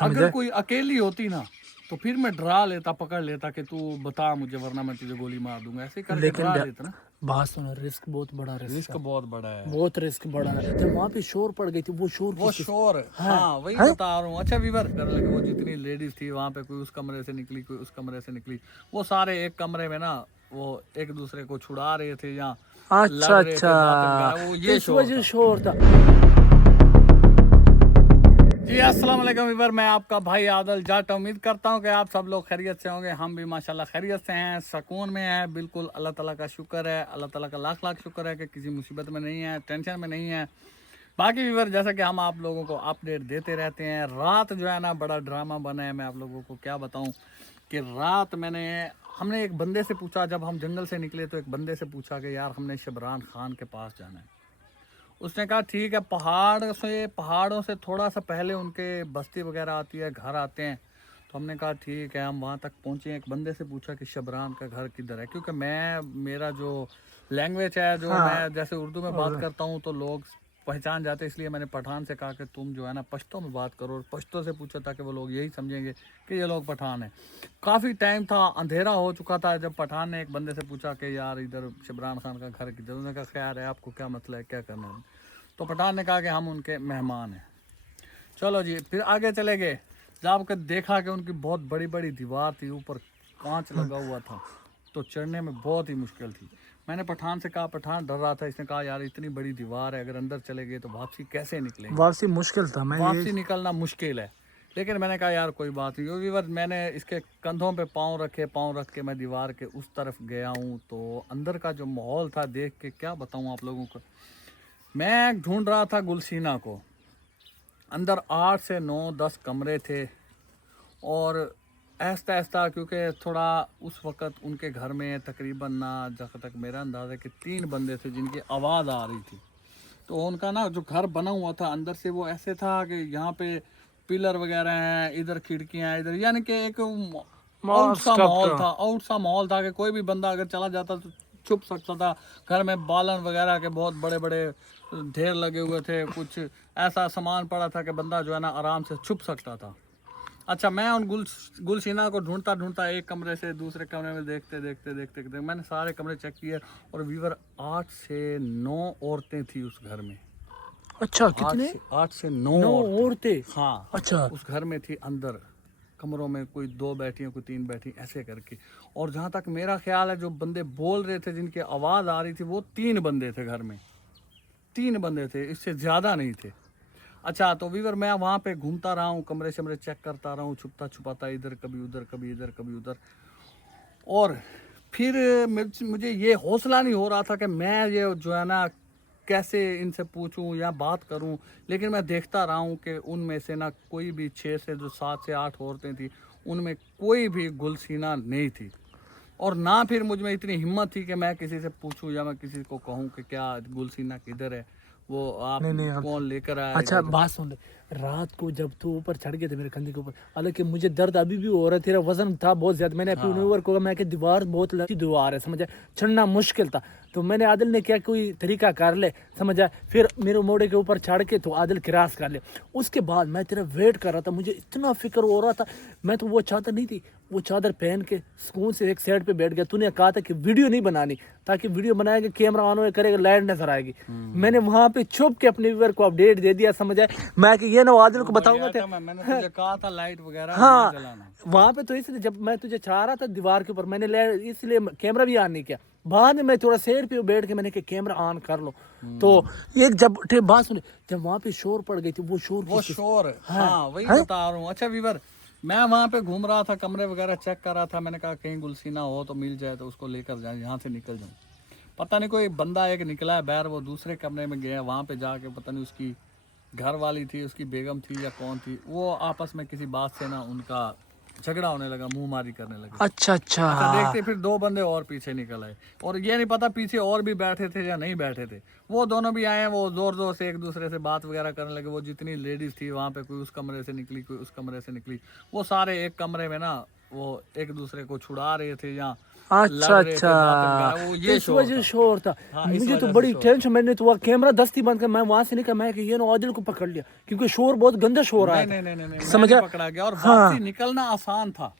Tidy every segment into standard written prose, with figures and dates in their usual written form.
अगर कोई अकेली होती ना तो फिर मैं डरा लेता, पकड़ लेता कि तू बता मुझे वरना मैं तुझे गोली मार दूंगा, ऐसे करके डरा लेता ना। बात सुनो, रिस्क बहुत बड़ा, रिस्क बहुत बड़ा है, बहुत रिस्क बड़ा है। जब वहाँ पे शोर पड़ गई थी, वो शोर वो शोर, हाँ वही बता रहा हूँ। अच्छा वीवर करने लगे, वो जितनी लेडीज थी वहाँ पे, कोई उस कमरे से निकली, कोई उस कमरे से निकली, वो सारे एक कमरे में ना वो एक दूसरे को छुड़ा रहे थे या लड़ रहे थे, बातें वगैरह, वो ये शोर था। जी अस्सलाम वालेकुम वीवर, मैं आपका भाई आदल जाट। उम्मीद करता हूँ कि आप सब लोग खैरियत से होंगे। हम भी माशाल्लाह खैरियत से हैं, सुकून में हैं, बिल्कुल अल्लाह ताला का शुक्र है, अल्लाह ताला का लाख लाख शुक्र है कि किसी मुसीबत में नहीं है, टेंशन में नहीं है। बाकी वीवर जैसा कि हम आप लोगों को अपडेट देते रहते हैं, रात जो है ना बड़ा ड्रामा बना है। मैं आप लोगों को क्या बताऊँ कि रात हमने एक बंदे से पूछा, जब हम जंगल से निकले तो एक बंदे से पूछा कि यार हमने शबरान खान के पास जाना है। उसने कहा ठीक है, पहाड़ों से थोड़ा सा पहले उनके बस्ती वगैरह आती है, घर आते हैं। तो हमने कहा ठीक है, हम वहाँ तक पहुँचे। एक बंदे से पूछा कि शबरान का घर किधर है, क्योंकि मेरा जो लैंग्वेज है, जो मैं जैसे उर्दू में बात करता हूँ तो लोग पहचान जाते, इसलिए मैंने पठान से कहा कि तुम जो है ना पश्तो में बात करो, और पश्तो से पूछो ताकि वो लोग यही समझेंगे कि ये लोग पठान हैं। काफ़ी टाइम था, अंधेरा हो चुका था, जब पठान ने एक बंदे से पूछा कि यार इधर शबरान खान का घर किधर। उसने कहा खैर है, आपको क्या मसला है, क्या करना है। तो पठान ने कहा कि हम उनके मेहमान हैं। चलो जी, फिर आगे चले गए, जब कर देखा कि उनकी बहुत बड़ी बड़ी दीवार थी, ऊपर कांच लगा हुआ था, तो चढ़ने में बहुत ही मुश्किल थी। मैंने पठान से कहा, पठान डर रहा था, इसने कहा यार इतनी बड़ी दीवार है, अगर अंदर चले गए तो वापसी कैसे निकलेंगे, वापसी मुश्किल था, वापसी निकलना मुश्किल है। लेकिन मैंने कहा यार कोई बात नहीं। व्यूअर, मैंने इसके कंधों पे पाँव रख के मैं दीवार के उस तरफ गया हूँ। तो अंदर का जो माहौल था देख के क्या बताऊँ आप लोगों को। मैं ढूंढ रहा था गुलसीना को। अंदर 8 से 9-10 कमरे थे, और ऐसा ऐसा क्योंकि थोड़ा उस वक़्त उनके घर में तकरीबन ना, जहाँ तक मेरा अंदाज़ा है कि 3 बंदे थे जिनकी आवाज़ आ रही थी। तो उनका ना जो घर बना हुआ था अंदर से, वो ऐसे था कि यहाँ पे पिलर वगैरह हैं, इधर खिड़कियाँ हैं, इधर, यानी कि एक आउट सा माहौल था कि कोई भी बंदा अगर चला जाता तो छुप सकता था। घर में बालन वगैरह के बहुत बड़े बड़े ढेर लगे हुए थे, कुछ ऐसा सामान पड़ा था कि बंदा जो है ना आराम से छुप सकता था। अच्छा, मैं उन गुलसीना को ढूंढता ढूंढता एक कमरे से दूसरे कमरे में देखते मैंने सारे कमरे चेक किए, और वीवर 8 से 9 औरतें थी उस घर में। अच्छा, कितने? 8 से 9 औरतें? हाँ, अच्छा, उस घर में थी। अंदर कमरों में कोई 2 बैठी हैं, कोई 3 बैठी, ऐसे करके। और जहाँ तक मेरा ख्याल है, जो बंदे बोल रहे थे, जिनकी आवाज़ आ रही थी, वो 3 बंदे थे घर में। 3 बंदे थे, इससे ज़्यादा नहीं थे। अच्छा, तो वीवर मैं वहाँ पे घूमता रहा हूँ, कमरे शमरे चेक करता रहा हूँ, छुपता छुपाता, इधर कभी उधर, कभी इधर कभी उधर। और फिर मुझे ये हौसला नहीं हो रहा था कि मैं ये जो है ना कैसे इनसे पूछूं या बात करूं। लेकिन मैं देखता रहा हूं कि उनमें से ना कोई भी 6 से जो 7 से 8 औरतें थी, उनमें कोई भी गुलसीना नहीं थी। और ना फिर मुझ में इतनी हिम्मत थी कि मैं किसी से पूछूं या मैं किसी को कहूं कि क्या गुलसीना किधर है, वो आप कौन लेकर आया अच्छा इधर। बात सुन ले, रात को जब तू ऊपर चढ़ गए थे मेरे कंधे के ऊपर, हालांकि मुझे दर्द अभी भी हो रहा है, तेरा वजन था बहुत ज्यादा। मैंने अपनी यूनिवर को कहा, मैं कि दीवार बहुत लंबी दीवार है, समझा, चढ़ना मुश्किल था। तो मैंने आदिल ने क्या कोई तरीका कर ले, समझा, फिर मेरे मोड़े के ऊपर चढ़ के तो आदिल क्रॉस कर ले। उसके बाद मैं तेरा वेट कर रहा था, मुझे इतना फिक्र हो रहा था। मैं तो वो चादर नहीं थी, वो चादर पहन के सुकून से एक साइड पे बैठ गया। तूने कहा था कि वीडियो नहीं बनानी, ताकि वीडियो बनाएगा कैमरा ऑन करेगा, लाइट नजर आएगी। मैंने वहां पे छुप के अपने व्यूअर को अपडेट दे दिया, समझ आए, मैं कि ये ना आदिल को बताऊंगा। मैंने तुझे कहा था लाइट वगैरह हाँ, ना जलाना। वहां पे तो इसलिए जब मैं तुझे चाह रहा था दीवार के ऊपर, मैंने इसलिए कैमरा भी ऑन नहीं किया। बाद में मैं थोड़ा शेर पे बैठ के मैंने कहा कैमरा ऑन कर लो। तो एक जब बात सुने, जब वहां पे शोर पड़ गई थी, वो शोर हाँ वही बता रहा हूँ। अच्छा वीवर, मैं वहाँ पे घूम रहा था, कमरे वगैरह चेक कर रहा था। मैंने कहा कहीं गुलसीना हो तो मिल जाए तो उसको लेकर जाए, यहाँ से निकल जाऊँ। पता नहीं कोई बंदा एक निकला है बाहर, वो दूसरे कमरे में गया, वहाँ पे जाके पता नहीं उसकी घर वाली थी, उसकी बेगम थी या कौन थी, वो आपस में किसी बात से ना उनका झगड़ा होने लगा, मुंह मारी करने लगे। अच्छा देखते फिर 2 बंदे और पीछे निकल आए, और ये नहीं पता पीछे और भी बैठे थे या नहीं बैठे थे। वो दोनों भी आए, वो जोर जोर से एक दूसरे से बात वगैरह करने लगे। वो जितनी लेडीज थी वहाँ पे, कोई उस कमरे से निकली, कोई उस कमरे से निकली, वो सारे एक कमरे में ना वो एक दूसरे को छुड़ा रहे थे या अच्छा लड़ रहे थे, बातें वगैरह, अच्छा, वो ये इस शोर वजह था। शोर था। हाँ, इस मुझे तो वजह से बड़ी शोर। टेंशन, मैंने तो वो कैमरा दस्ती बंद कर, मैं वहां से निकला, मैं कि ये ना आदिल को पकड़ लिया, क्योंकि शोर बहुत गंदा शोर आया नहीं था। नहीं नहीं नहीं, मैं समझा? नहीं पकड़ा गया, और हाँ। वापसी निकलना आसान था।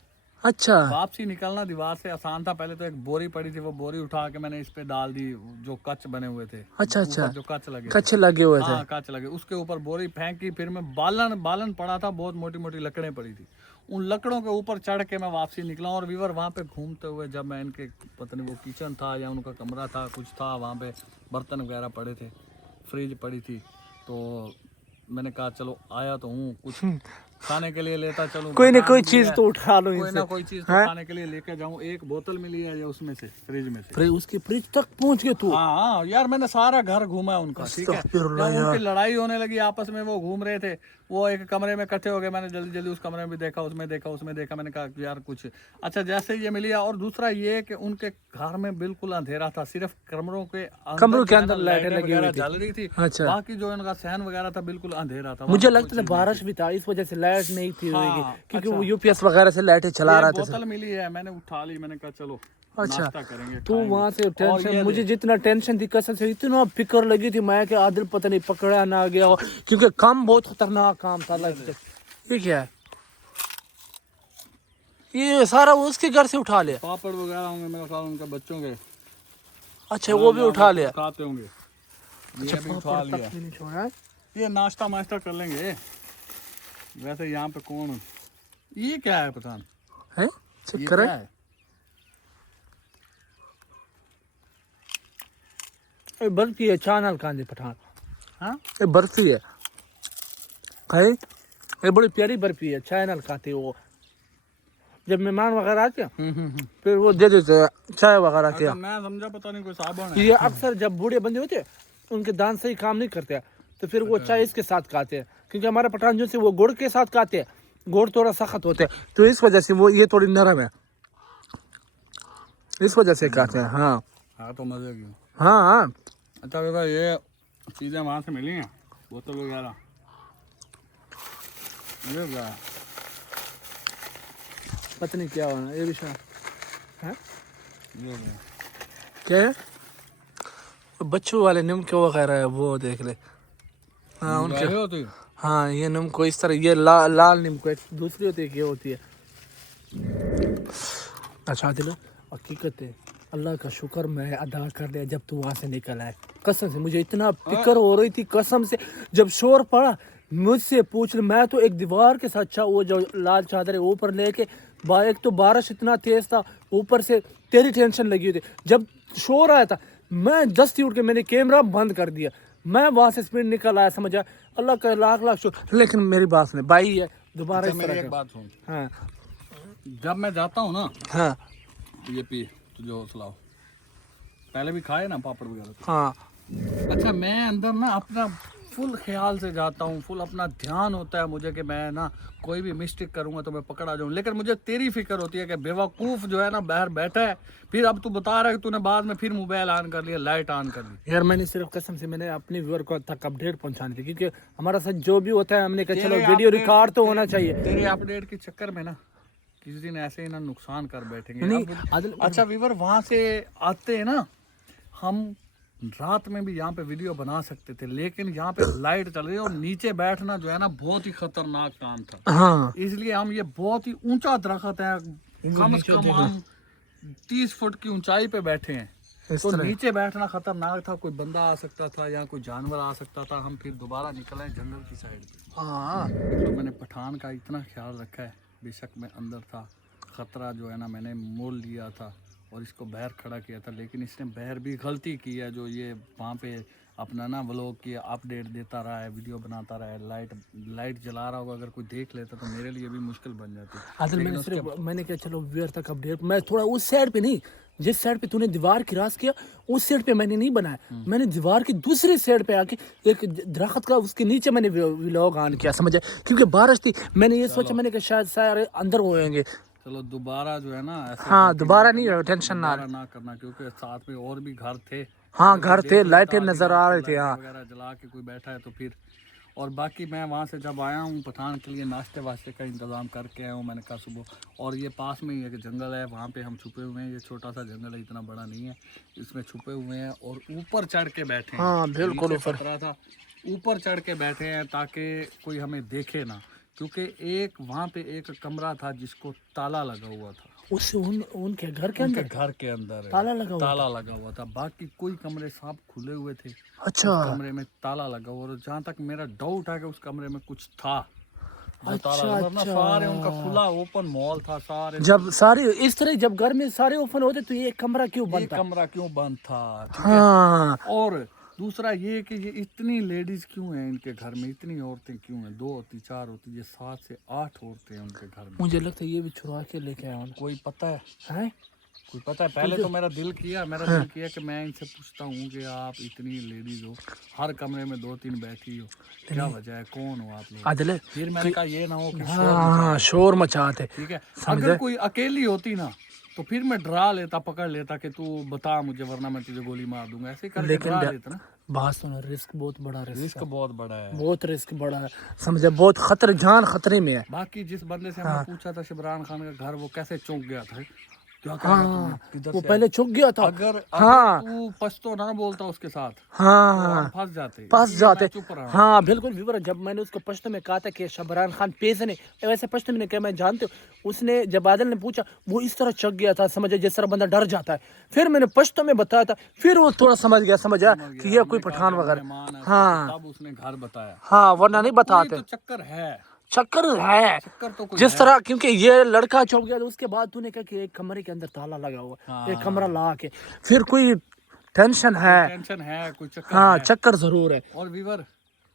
अच्छा वापसी निकलना दीवार से आसान था। पहले तो एक बोरी पड़ी थी, वो बोरी उठा के मैंने इस पे डाल दी, जो कच बने हुए थे, अच्छा अच्छा, ऊपर जो कच लगे थे, कच्चे लगे हुए थे। हाँ कच लगे, उसके ऊपर बोरी फेंकी। फिर मैं बालन पड़ा था, बहुत मोटी मोटी लकड़ें पड़ी थी, उन लकड़ों के ऊपर चढ़ के मैं वापसी निकला। और वीवर वहाँ पे घूमते हुए जब मैं इनके, पता नहीं वो किचन था या उनका कमरा था, कुछ था वहाँ पे, बर्तन वगैरह पड़े थे, फ्रिज पड़ी थी, तो मैंने कहा चलो आया तो हूँ, कुछ खाने के लिए लेता चलूँ, कोई ना पठान कोई भी चीज है, तो उठा लो कोई इनसे। ना कोई चीज तो हाँ? खाने के लिए लेके जाऊं। एक बोतल मिली है ये उसमें से, फ्रिज में से। फिर उसकी फ्रिज तक पहुंच गए तू? हाँ हाँ यार, मैंने सारा घर घूमा है उनका, ठीक है। अस्तगफिरुल्लाह जब यार। उनकी लड़ाई होने लगी आपस में, वो घूम रहे थे, वो एक कमरे में इकट्ठे हो गए, मैंने जल्दी जल्दी उस कमरे में भी देखा, उसमें देखा, उसमें देखा, मैंने कहा कि यार कुछ अच्छा। जैसे ये मिली, और दूसरा ये कि उनके घर में बिल्कुल अंधेरा था, सिर्फ कमरों के कमरों के जो है अंदर ना लाइटें लगी हुई वगैरह थी। जल रही थी, अच्छा। बाकी जो इनका सहन वगैरह था बिल्कुल अंधेरा था। मुझे वहाँ पे लगता कोई था चीज़ नहीं बारिश भी था, इस वजह से लाइट नहीं थी होगी, हाँ, क्योंकि अच्छा। वो यूपीएस वगैरह से लाइटें चला ये रहा था। बोतल मिली है, मैंने उठा ली, मैंने कहा चलो अच्छा, नाश्ता करेंगे, तो खाएंगे। वहां से और टेंशन, ये मुझे देख, जितना टेंशन थी कसम से, इतना फिक्र लगी थी मैं कि आदिल पता नहीं पकड़ा ना गया हो, क्योंकि काम बहुत खतरनाक काम था। ये क्या है? ये सारा वो उसके घर से उठा लिया? पापड़ वगैरह होंगे मेरे ख्याल उनके बच्चों के। अच्छा, वो भी उठा लिया? खाते होंगे, अच्छा, ये भी उठा पापड़ लिया। तक भी नहीं छोड़ा है? ये नाश्ता मास्ता कर लेंगे। वैसे यहाँ पे कौन, ये क्या है पता नहीं, हैं? ये चेक क्या करें। है? ये बर्फी है, चानल कांदे पठान। हाँ ये बर्फी है, खाए? ये बड़ी प्यारी बर्फी है, चाइनल खाते वो, जब मेहमान वगैरह आते हैं फिर वो दे देते हैं चाय वगैरह अच्छा, किया। मैं समझा पता नहीं कोई साबुन है। ये अक्सर जब बूढ़े बंदे होते हैं, उनके दांत सही काम नहीं करते हैं, तो फिर वो चाय इसके साथ खाते हैं, क्योंकि हमारे पठान जो से वो गुड़ के साथ खाते हैं, गुड़ थोड़ा सख्त होते हैं, तो इस वजह से वो ये थोड़ी नरम है, इस वजह से खाते हैं। हाँ हाँ तो मजे की। हाँ हाँ। अच्छा बेटा, ये चीज़ें वहाँ से मिली हैं, बोतल वगैरह, ये क्या है? पता नहीं क्या होना ये विषय है, ये क्या? क्या है? बच्चों वाले निमके वगैरह है, वो देख ले। हाँ उनके, ये होती है? हाँ ये निम्को इस तरह, ये लाल निम्को एक दूसरी होती है, ये होती है। अच्छा दिल, हकीकत है, अल्लाह का शुक्र मैं अदा कर लिया जब तू वहाँ से निकल आए। कसम से मुझे इतना फिक्र हो रही थी, कसम से जब शोर पड़ा मुझसे पूछ ले, मैं तो एक दीवार के साथ वो जो लाल चादर है ऊपर लेके, एक तो बारिश इतना तेज था, ऊपर से तेरी टेंशन लगी हुई थी। जब शोर आया था मैं दस्ती उठ के मैंने कैमरा बंद कर दिया, मैं वहां से स्पीड निकल आया, समझा? अल्लाह का लाख लाख शुक्र। लेकिन मेरी बात सुने, भाई है दोबारा अच्छा, इस मेरी तरह एक का। बात सुन, हाँ जब मैं जाता हूँ ना, हाँ ये पी तुझे हौसला हो, पहले भी खाए ना पापड़ वगैरह तो। हाँ। अच्छा, मैं अंदर ना अपना फुल ख्याल से जाता हूँ, फुल अपना ध्यान होता है मुझे कि मैं ना कोई भी मिस्टेक करूंगा तो मैं पकड़ा जाऊँ। लेकिन मुझे तेरी फिक्र होती है कि बेवकूफ़ जो है ना बाहर बैठा है, फिर अब तू बता रहा है कि तूने बाद में फिर मोबाइल ऑन कर लिया, लाइट ऑन कर ली। यार मैंने सिर्फ कसम से मैंने अपने व्यूअर को तक अपडेट पहुंचानी थी, क्योंकि हमारा साथ जो भी होता है हमने कहा चलो तेरे वीडियो अपडेट- रिकॉर्ड तो होना चाहिए। तेरे अपडेट के चक्कर में ना किसी दिन ऐसे ही ना नुकसान कर बैठेंगे। नहीं, अब- अच्छा वीवर, वहाँ से आते हैं ना, हम रात में भी यहाँ पे वीडियो बना सकते थे, लेकिन यहाँ पे लाइट चल रही है और नीचे बैठना जो है ना बहुत ही खतरनाक काम था। हाँ इसलिए हम ये बहुत ही ऊंचा दरख्त है, कम से कम हम 30 फुट की ऊंचाई पे बैठे हैं, इस तो तरह। नीचे बैठना खतरनाक था, कोई बंदा आ सकता था या कोई जानवर आ सकता था। हम फिर दोबारा निकले जंगल की साइड पे। हाँ तो मैंने पठान का इतना ख्याल रखा है, बेशक मैं अंदर था, खतरा जो है ना मैंने मोल लिया था और इसको बाहर खड़ा किया था, लेकिन इसने बाहर भी गलती की है, जो ये वहाँ पे अपना ना व्लॉग की अपडेट देता रहा है, वीडियो बनाता रहा है, लाइट जला रहा होगा, अगर कोई देख लेता तो मेरे लिए भी मुश्किल बन जाती। आदिल मैंने सिर्फ मैंने कहा चलो व्यूअर तक अपडेट, मैं थोड़ा उस साइड पे नहीं, जिस साइड पे तूने दीवार क्रॉस किया उस साइड पे मैंने नहीं बनाया, मैंने दीवार की दूसरी साइड पे आके एक दरख्त का उसके नीचे मैंने व्लॉग ऑन किया, समझे? क्योंकि बारिश थी, मैंने ये सोचा मैंने कहा शायद सारे अंदर होएंगे। चलो दोबारा जो है ना ऐसे हाँ दोबारा नहीं, टेंशन ना दोबारा ना करना, क्योंकि साथ में और भी घर थे। हाँ घर थे, देख लाइटें लेता, नजर आ रही थी। लाइटें हाँ वगैरह जला के कोई बैठा है तो फिर, اور باقی میں وہاں سے جب آیا ہوں پٹھان کے لیے ناشتے واسطے کا انتظام کر کے آیا ہوں میں نے کہا صبح. اور یہ پاس میں ہی ایک جنگل ہے, وہاں پہ ہم چھپے ہوئے ہیں. یہ چھوٹا سا جنگل ہے, اتنا بڑا نہیں ہے, اس میں چھپے ہوئے ہیں اور اوپر چڑھ کے بیٹھے ہیں. ہاں بالکل نیچے خطرہ تھا, اوپر چڑھ کے بیٹھے ہیں تاکہ کوئی ہمیں دیکھے نہ, کیونکہ ایک وہاں پہ ایک کمرہ تھا جس کو تالا لگا ہوا تھا. اس ان کے گھر کے ان اندر کے گھر کے اندر تالا لگا ہوا تالا لگا ہوا تھا. باقی کوئی کمرے سب کھلے ہوئے تھے, اچھا اس کمرے میں تالا لگا ہوا. اور جہاں تک میرا ڈاؤٹ ہے کہ اس کمرے میں کچھ تھا جو تالا لگا, ورنہ سارے ان کا کھلا اوپن مال تھا. سارے جب سارے اس طرح جب گھر میں سارے اوپن ہوتے تو یہ کمرہ کیوں یہ بنتا؟ کمرہ کیوں بند تھا؟ ٹھیک ہے. ہاں اور دوسرا یہ کہ یہ اتنی لیڈیز کیوں ہیں ان کے گھر میں, اتنی عورتیں کیوں ہیں, 2 ہوتی 4 ہوتی, یہ 7 سے 8 عورتیں ہیں ان کے گھر میں. مجھے لگتا ہے یہ بھی چرا کے لے کے آیا کوئی پتہ ہے, ہے. کوئی پتہ ہے. پہلے تو میرا دل کیا کہ میں ان سے پوچھتا ہوں کہ آپ اتنی لیڈیز ہو, ہر کمرے میں 2-3 بیٹھی ہو, کیا وجہ ہے, کون ہو آپ لوگ؟ عادل پھر میں نے کہا یہ نہ ہو کہ ہاں شور مچاتے. ٹھیک ہے. اگر کوئی اکیلی ہوتی نا تو پھر میں ڈرا لیتا, پکڑ لیتا کہ تو بتا مجھے ورنہ میں تجھے گولی مار دوں گا, ایسے کر کے ڈرا لیتا نا. بات سنو, رسک بہت بڑا, رسک بہت بڑا ہے, بہت رسک بڑا ہے, سمجھے, بہت خطر, جان خطرے میں ہے. باقی جس بندے سے ہم نے پوچھا تھا شبران خان کا گھر, وہ کیسے چونک گیا تھا, کیا کہہ رہا تھا, کدھر وہ سے پہلے چھپ گیا تھا. اگر تو پشتو نہ بولتا اس کے ساتھ تو ہم پھنس جاتے, پھنس جاتے. میں چپ رہا. ہاں بالکل ویور, جب میں نے اس کو پشتو میں کہا تھا کہ شبران خان پیسے نہیں, ویسے پشتو میں نے کہا میں جانتے ہوں, اس نے جب عادل نے پوچھا وہ اس طرح چک گیا تھا, سمجھے, جس طرح بندہ ڈر جاتا ہے. پھر میں نے پشتو میں بتایا تھا, پھر وہ تھوڑا سمجھا کہ یہ کوئی پٹھان وغیرہ. ہاں تب اس نے گھر بتایا. ہاں ورنہ نہیں بتاتے. تو چکر ہے, چکر ہے چکر تو کوئی جس طرح, کیونکہ یہ لڑکا چھپ گیا تو اس کے بعد تو نے کہا کہ ایک کمرے کے اندر تالا لگا ہوا, ایک کمرہ لا کے, پھر کوئی ٹینشن ہے, ٹینشن ہے, کوئی چکر ہاں ہے. چکر ضرور ہے. اور ویور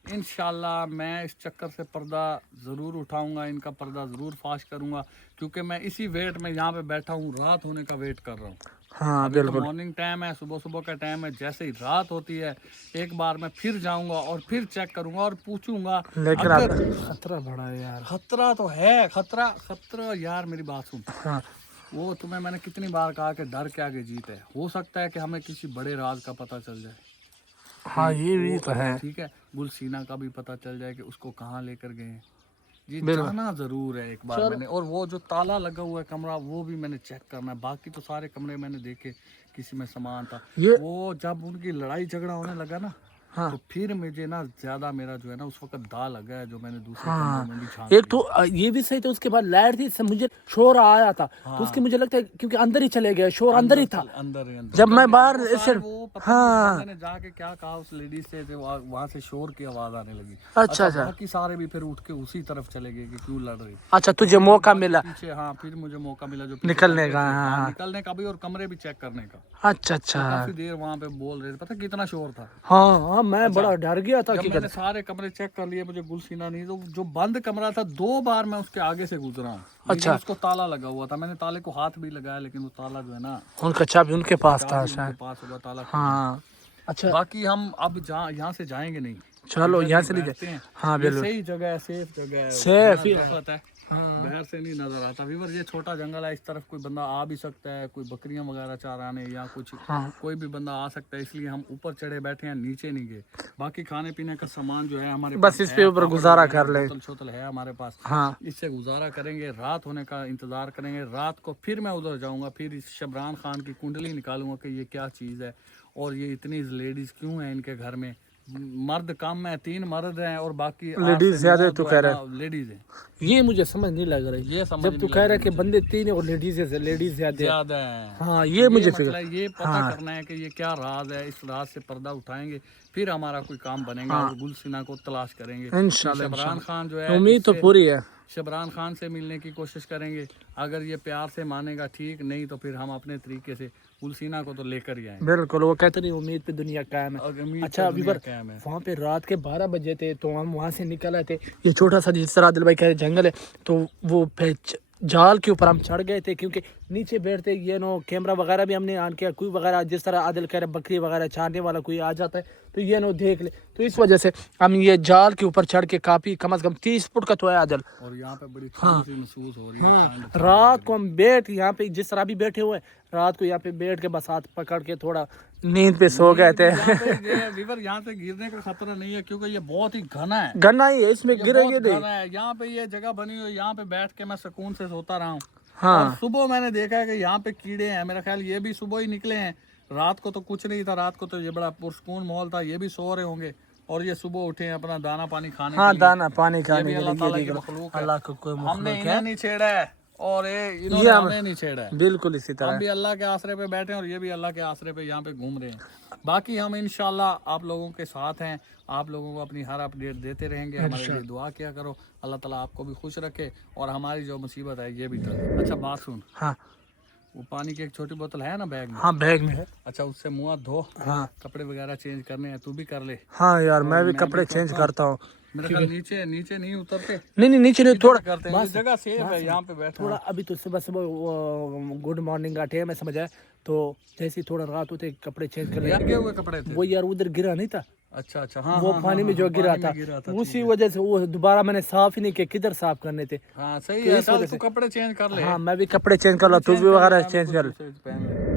انشاءاللہ میں اس چکر سے پردہ ضرور اٹھاؤں گا, ان کا پردہ ضرور فاش کروں گا, کیونکہ میں اسی ویٹ میں یہاں پہ بیٹھا ہوں, رات ہونے کا ویٹ کر رہا ہوں. ہاں ابھی تو بالکل مارننگ ٹائم ہے, صبح کا ٹائم ہے, جیسے ہی رات ہوتی ہے ایک بار میں پھر جاؤں گا اور پھر چیک کروں گا اور پوچھوں گا. لیکن اگر خطرہ بڑا ہے یار, خطرہ تو ہے, خطرہ یار, میری بات سن, ہاں وہ تمہیں میں نے کتنی بار کہا کہ ڈر کے آگے جیت ہے. ہو سکتا ہے کہ ہمیں کسی بڑے راز کا پتہ چل جائے, ہاں یہ بھی تو ہے. ٹھیک ہے, گلسینہ کا بھی پتہ چل جائے کہ اس کو کہاں لے کر گئے ہیں. جی بالکل. جانا ضرور ہے ایک بار میں نے, اور وہ جو تالا لگا ہوا ہے کمرہ وہ بھی میں نے چیک کرنا ہے. باقی تو سارے کمرے میں نے دیکھے, کسی میں سامان تھا. وہ جب ان کی لڑائی جھگڑا ہونے لگا نا تو پھر مجھے نا زیادہ میرا جو ہے نا اس وقت دا لگا ہے, جو میں نے دوسرے کمروں میں بھی چھان ایک تو یہ بھی صحیح تھا, اس کے بعد لائٹ تھی, مجھے شور آیا تھا تو اس کے مجھے لگتا ہے کیونکہ اندر ہی چلے گئے, شور اندر ہی تھا. جب میں باہر میں نے جا کے کیا کہا اس لیڈیز سے, وہاں سے شور کی آواز آنے لگی. اچھا باقی سارے بھی پھر اٹھ کے اسی طرف چلے گئے کہ کیوں لڑ رہی. اچھا تجھے موقع ملا پیچھے, ہاں پھر مجھے موقع ملا جو نکلنے کا, نکلنے کا بھی اور کمرے بھی چیک کرنے کا. اچھا اچھا, کافی دیر وہاں پہ بول رہے تھے, پتہ کتنا شور تھا. ہاں میں بڑا ڈر گیا تھا. جب میں نے سارے کمرے چیک کر لیے, مجھے گلسینہ نہیں, تو جو بند کمرہ تھا 2 بار میں اس کے آگے سے گزرا ہوں. اچھا, اس کو تالا لگا ہوا تھا, میں نے تالے کو ہاتھ بھی لگایا لیکن وہ تالا جو ہے نا ان کا چابی ان کے پاس تھا. ان کے پاس ہوگا تالا. ہاں اچھا, باقی ہم اب یہاں سے جائیں گے نہیں, چلو یہاں سے نہیں جاتے ہیں. ہاں یہ صحیح جگہ ہے, سیف جگہ ہے, سیف ہے, باہر سے نہیں نظر آتا. ویور یہ چھوٹا جنگل ہے, اس طرف کوئی بندہ آ بھی سکتا ہے, کوئی بکریاں وغیرہ چارانے یا کچھ, کوئی بھی بندہ آ سکتا ہے, اس لیے ہم اوپر چڑھے بیٹھے ہیں, نیچے نہیں گئے. باقی کھانے پینے کا سامان جو ہے ہمارے بس اس پہ اوپر گزارا کر لیں, بوتل ہے ہمارے پاس, اس سے گزارا کریں گے. رات ہونے کا انتظار کریں گے, رات کو پھر میں ادھر جاؤں گا, پھر اس شبران خان کی کنڈلی نکالوں گا کہ یہ کیا چیز ہے اور یہ اتنی لیڈیز کیوں ہیں ان کے گھر میں. مرد کم ہے, 3 مرد ہیں اور باقی لیڈیز زیادہ تو کہہ رہے ہیں لیڈیز ہیں. یہ مجھے سمجھ نہیں لگ رہی, جب تو کہہ رہا ہے کہ بندے 3 اور لیڈیز زیادہ ہیں. ہاں یہ مجھے فکر, یہ پتہ کرنا ہے کہ یہ کیا راز ہے. اس راز سے پردہ اٹھائیں گے, پھر ہمارا کوئی کام بنے گا, اور گلسینہ کو تلاش کریں گے. شبران خان جو ہے, امید تو پوری ہے, شبران خان سے ملنے کی کوشش کریں گے. اگر یہ پیار سے مانے گا ٹھیک, نہیں تو پھر ہم اپنے طریقے سے گلسینہ کو تو لے کر ہی آئیں. بالکل, وہ کہتے نہیں امید پہ دنیا قائم ہے. اچھا ویور, وہاں پہ رات کے 12 بجے تھے تو ہم وہاں سے نکل آئے تھے. یہ چھوٹا سا جس طرح عادل بھائی کہہ رہے جنگل ہے, تو وہ جال کے اوپر ہم چڑھ گئے تھے, کیونکہ نیچے بیٹھتے یہ نو کیمرہ وغیرہ بھی ہم نے آن کیا, کوئی وغیرہ جس طرح عادل کہہ رہے بکری وغیرہ چارنے والا کوئی آ جاتا ہے تو یہ نو دیکھ لے, تو اس وجہ سے ہم یہ جال کے اوپر چڑھ کے کافی کم از کم 30 فٹ کا تو ہے عادل, اور یہاں پہ بڑی ٹھنڈ سی محسوس ہو رہی ہے. رات کو ہم بیٹھ یہاں پہ جس طرح بھی بیٹھے ہوئے, رات کو یہاں پہ بیٹھ کے بس ہاتھ پکڑ کے تھوڑا नींद पे सो गए थे। वीवर यहाँ से गिरने का खतरा नहीं है क्योंकि ये बहुत ही घना है, गन्ना ही है, इसमें ये गिरेंगे बहुत नहीं। घना है। यहाँ पे ये जगह बनी हुई है, यहाँ पे बैठ के मैं सुकून से सोता रहा हूँ। और हाँ सुबह मैंने देखा है कि यहाँ पे कीड़े हैं, मेरा ख्याल ये भी सुबह ही निकले हैं। रात को तो कुछ नहीं था, रात को तो ये बड़ा पुरसकून माहौल था, ये भी सो रहे होंगे और ये सुबह उठे हैं अपना दाना पानी खाने हाँ, के लिए। दाना पानी ये खाने भी के अल्लाह लिए ताला ये की देखो, मखलूक है, अल्लाह को कोई हमने मखलूक इन्हें है। नहीं छेड़ा है और ये इन्होंने ये हमें नहीं छेड़ा है। बिल्कुल इसी हम तरह। भी अल्लाह के आसरे पे बैठे हैं और ये भी अल्लाह के आसरे पे यहाँ पे घूम रहे हैं। बाकी हम इंशाल्लाह आप लोगों के साथ हैं, आप लोगों को अपनी हर अपडेट देते रहेंगे। हमारे लिए दुआ किया करो, अल्लाह ताला आपको भी खुश रखे और हमारी जो मुसीबत है ये भी टले। अच्छा बात सुन, हाँ वो पानी की एक छोटी बोतल है ना बैग में, हाँ बैग में है। अच्छा उससे मुँह हाथ धो, हाँ कपड़े वगैरह चेंज करने हैं, तू भी कर ले। हाँ यार, मैं भी मैं कपड़े भी चेंज करता हूँ। करता हूँ। मेरे ख्याल नीचे नीचे नहीं उतरते, नहीं नीचे नहीं, थोड़ा करते हैं, ये जगह सेफ है, यहाँ पे बैठो। थोड़ा अभी तो सुबह सुबह गुड मॉर्निंग का टाइम है, समझ आया। तो जैसे ही थोड़ा रात होते कपड़े चेंज कर ले। लगे हुए कपड़े थे, वो यार उधर गिरा नहीं था, अच्छा अच्छा, हाँ वो हाँ, पानी हाँ, में जो हाँ, गिरा पानी में था, ठीक उसी है। वजह से वो दोबारा मैंने साफ ही नहीं किया, किधर साफ करने थे। हाँ सही तो है, इस चल वजह तू से- कपड़े चेंज कर ले, हाँ मैं भी कपड़े चेंज कर ला, तू भी वगैरह चेंज कर। पहन ले।